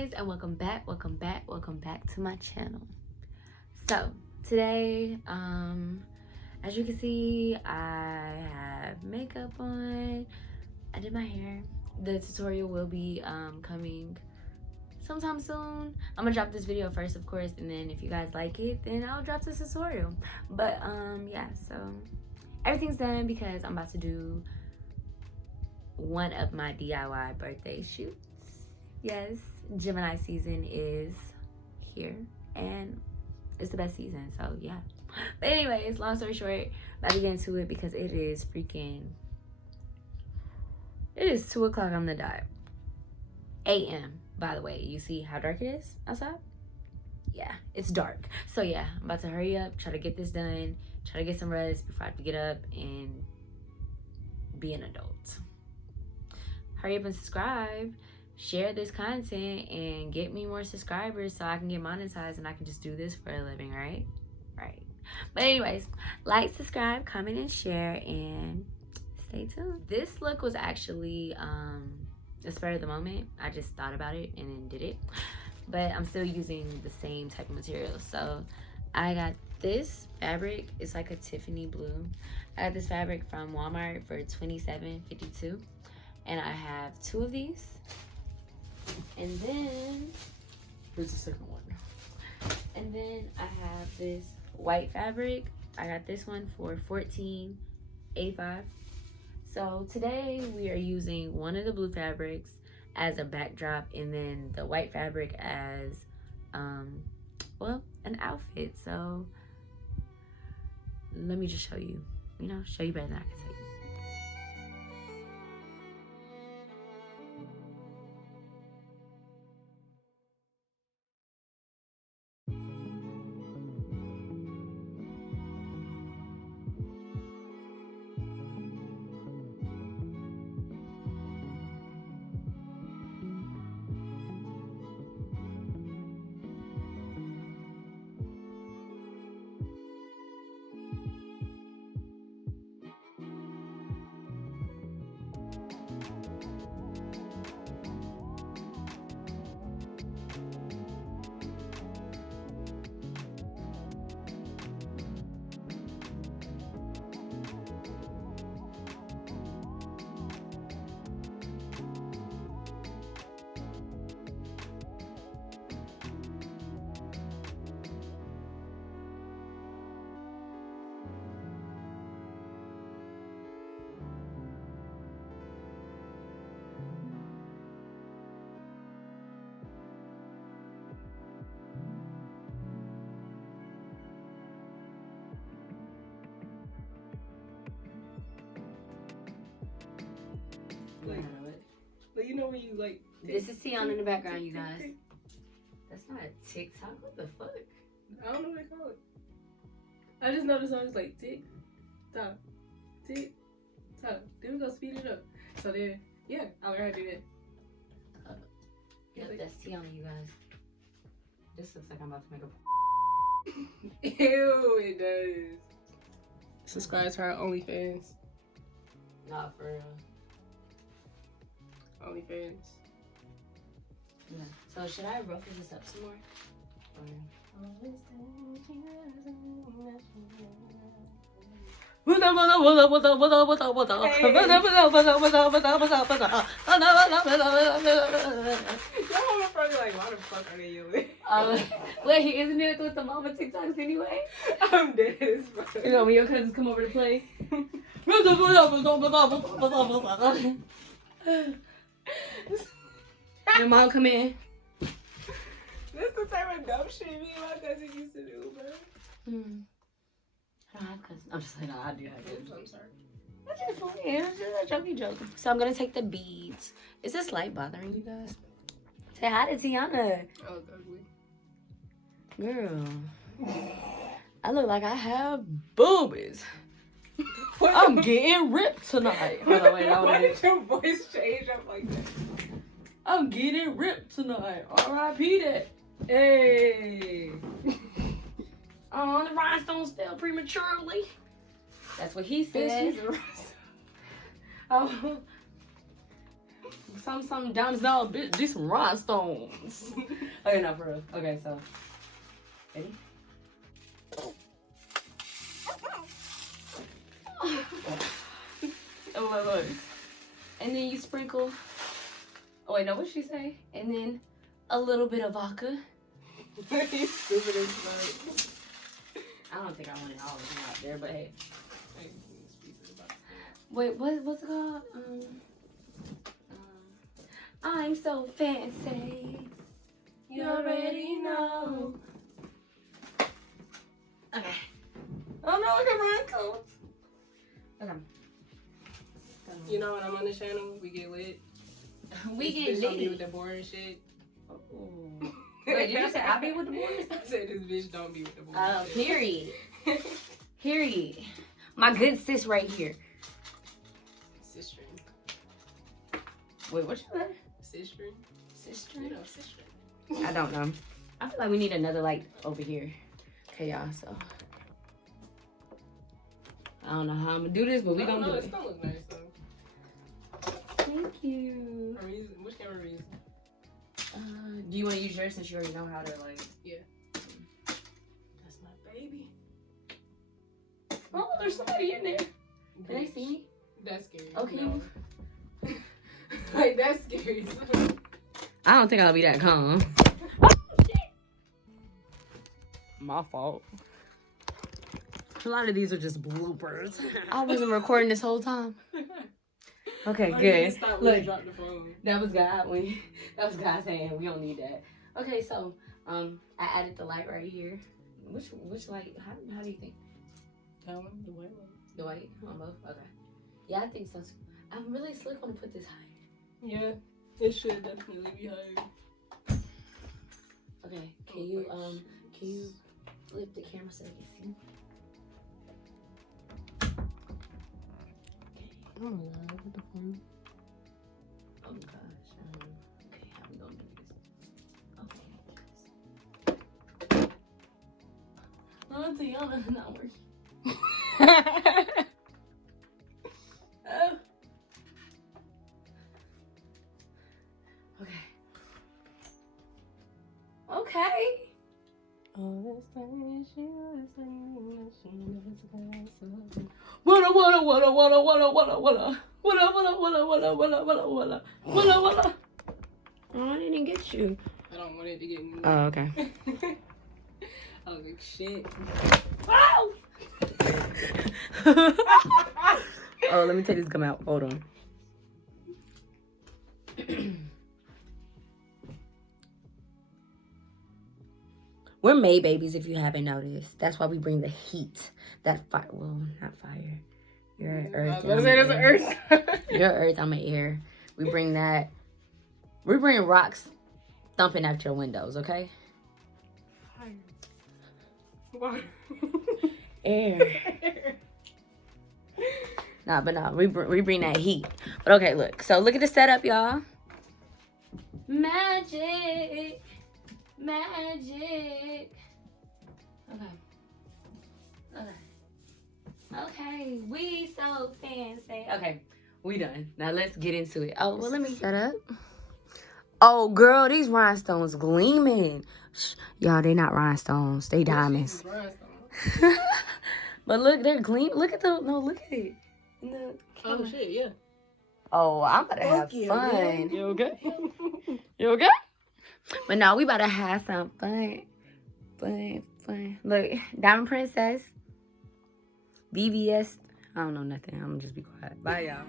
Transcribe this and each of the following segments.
guys, and welcome back to my channel. So today, as you can see, I have makeup on. I did my hair. The tutorial will be coming sometime soon. I'm gonna drop this video first, of course, and then if you guys like it, then I'll drop this tutorial. But yeah, so everything's done because I'm about to do one of my DIY birthday shoots. Yes, Gemini season is here and it's the best season, so yeah. But anyways, long story short, about to get into it because it is 2 o'clock on the dot. AM, by the way. You see how dark it is outside? Yeah, it's dark. So yeah, I'm about to hurry up, try to get this done, try to get some rest before I have to get up and be an adult. Hurry up and subscribe, share this content, and get me more subscribers so I can get monetized and I can just do this for a living, right? Right. But anyways, like, subscribe, comment, and share, and stay tuned. This look was actually a spur of the moment. I just thought about it and then did it. But I'm still using the same type of material. So I got this fabric. It's like a Tiffany blue. I got this fabric from Walmart for $27.52. And I have 2 of these. And then, here's the second one. And then I have this white fabric. I got this one for $14.85. So today we are using one of the blue fabrics as a backdrop and then the white fabric as, well, an outfit. So let me just show you, show you better than I can tell you. Like you know when you like. This is Tiana in the background, you guys. That's not a TikTok. What the fuck? I don't know what they call it. I just know the song is like tick tock, tick tock. Then we gonna speed it up. So then, yeah, I'll learn how to do that. Yep, that's Tiana, you guys. This looks like I'm about to make a. Ew, it does. Subscribe to our OnlyFans. Nah, for real. OnlyFans. Yeah. So should I ruffle this up some more? Like, why the fuck are they yelling? Wait, isn't it with the mama TikToks anyway? I'm dead as fuck. You know, when your cousins come over to play. Your mom come in. This the type of dumb shit me and my cousin used to do, bro. I don't have cousins. I'm just like, no, I do have cousins. I'm sorry. That's just funny. It's just a jokey joke. So I'm gonna take the beads. Is this light bothering you guys? Say hi to Tiana. Oh, it's ugly. Girl. I look like I have boobies. I'm getting ripped tonight. Hold on, wait, why did your voice change up like that? I'm getting ripped tonight. R.I.P. that. Hey. Oh, the rhinestones fell prematurely. That's what he said. Oh. Some diamonds now, bitch. These some rhinestones. Okay, no, for real. Okay, so ready? Oh, look. And then you sprinkle. Oh wait, no, what'd she say? And then a little bit of vodka. He's stupid as fuck. I don't think I want it all out there, but hey. Wait, what's it called? I'm so fancy. You already know. Okay. Oh no, I got raincoats. Okay. You know when I'm on the channel, we get lit. We This get bitch don't be lit. with the boring shit. Oh. Wait, did you say I be with the boys? I said this bitch don't be with the boring shit. Period. Period. My good sis right here. Sister. Wait, what you said? Sister. Sister? You know, sister. I don't know. I feel like we need another light over here. Okay, y'all, so. I don't know how I'm gonna do this, but we gonna do It's it. gonna look nice though. Thank you. Which camera are we using? Do you want to use yours since you already know how to, like... Yeah. That's my baby. Oh, there's somebody in there. Can they see me? That's scary. Okay. No. Like, that's scary. I don't think I'll be that calm. My fault. A lot of these are just bloopers. I wasn't recording this whole time. Okay, good. Look, Drop the phone. that was God. That was God saying we don't need that. Okay, so I added the light right here. Which light? How do you think? That one, the white one. The white on both? Okay. Yeah, I think so. I'm really slick want to put this higher. Yeah, it should definitely be higher. Okay, can you flip the camera so they can see? Oh my god, what the fuck? Oh gosh. Okay, how we gonna do this? Okay. Oh, Tiana, not working. Oh. Okay. Okay. Oh, I didn't get you. I don't want it to get me. Oh, okay. I was like, shit. Wow! Oh, let me take this gum out. Hold on. We're May babies, if you haven't noticed. That's why we bring the heat. That fire. Well, not fire. You're an earth. I was gonna say that's an earth. You're earth. I'm an air. We bring that. We bring rocks thumping at your windows. Okay. Fire. Water. Air. Nah, but nah, we bring that heat. But okay, look. So look at the setup, y'all. Magic. Magic. Okay, we so fancy. Okay, we done. Now let's get into it. Oh, well, let me set up. Oh, girl, these rhinestones gleaming. Shh, y'all, they not rhinestones. They diamonds. But look, they're gleaming. Look at look at it. Oh shit, yeah. Oh, I'm about to have fun. Man. You okay? You okay? But no, we about to have some fun. Fun. Look, Diamond Princess. VVS. I don't know nothing. I'm gonna just be quiet. Bye, y'all.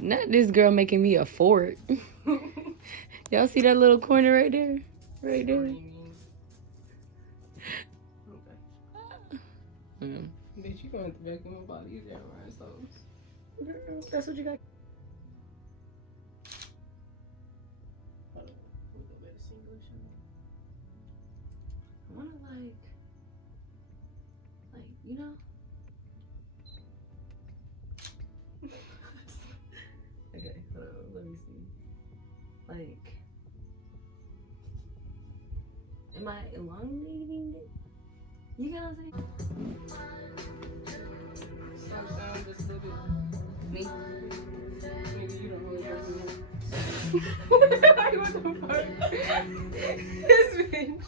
Not this girl making me a fort. Y'all see that little corner right there? Right there. Okay. Bitch, you going to vacuum up all these damn rhinestones. Girl, that's what you got. Hold on. Let me go back to English. I wanna you know. Okay, hold on, let me see. Am I elongating it? You know what I'm saying? Stop down just a little bit. Me? Maybe you don't really have to. Like, what the fuck? This bitch.